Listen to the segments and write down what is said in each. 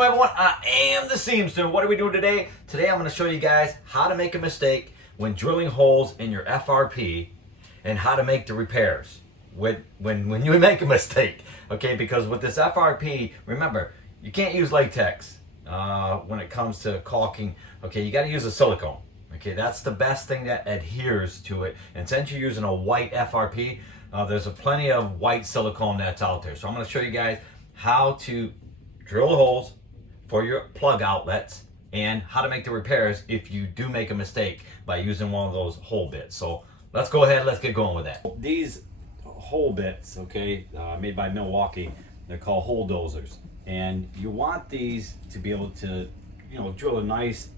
Welcome everyone, I am the Seamster. What are we doing today? Today I'm going to show you guys how to make a mistake when drilling holes in your FRP and how to make the repairs when you make a mistake. Okay, because with this FRP, remember, you can't use latex when it comes to caulking. Okay, you got to use a silicone. Okay, that's the best thing that adheres to it. And since you're using a white FRP, there's plenty of white silicone that's out there. So I'm going to show you guys how to drill holes for your plug outlets and how to make the repairs if you do make a mistake by using one of those hole bits. So let's go ahead, let's get going with that. These hole bits, okay, made by Milwaukee, they're called hole dozers. And you want these to be able to, drill a nice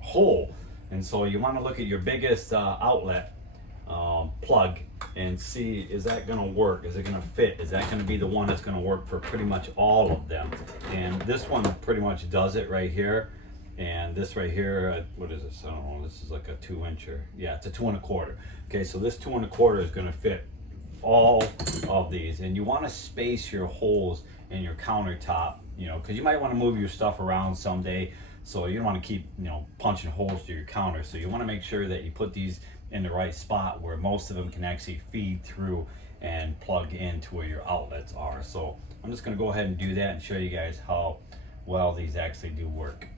hole. And so you want to look at your biggest outlet plug and see, is that going to work? Is it going to fit? Is that going to be the one that's going to work for pretty much all of them? And this one pretty much does it right here. And this right here, what is this? I don't know. This is like a 2-incher. Yeah, it's a 2 1/4. Okay, so this 2 1/4 is going to fit all of these. And you want to space your holes in your countertop, because you might want to move your stuff around someday. So you don't want to keep, punching holes through your counter. So you want to make sure that you put these in the right spot where most of them can actually feed through and plug into where your outlets are. So I'm just going to go ahead and do that and show you guys how well these actually do work.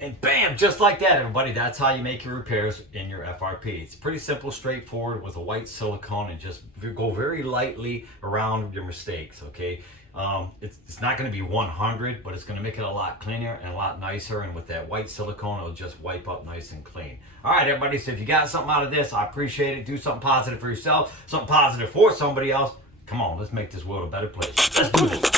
And bam, just like that, everybody, that's how you make your repairs in your FRP. It's pretty simple, straightforward with a white silicone, and just go very lightly around your mistakes, okay? It's not going to be 100, but it's going to make it a lot cleaner and a lot nicer, and with that white silicone, it'll just wipe up nice and clean. All right, everybody, so if you got something out of this, I appreciate it. Do something positive for yourself, something positive for somebody else. Come on, let's make this world a better place. Let's do this.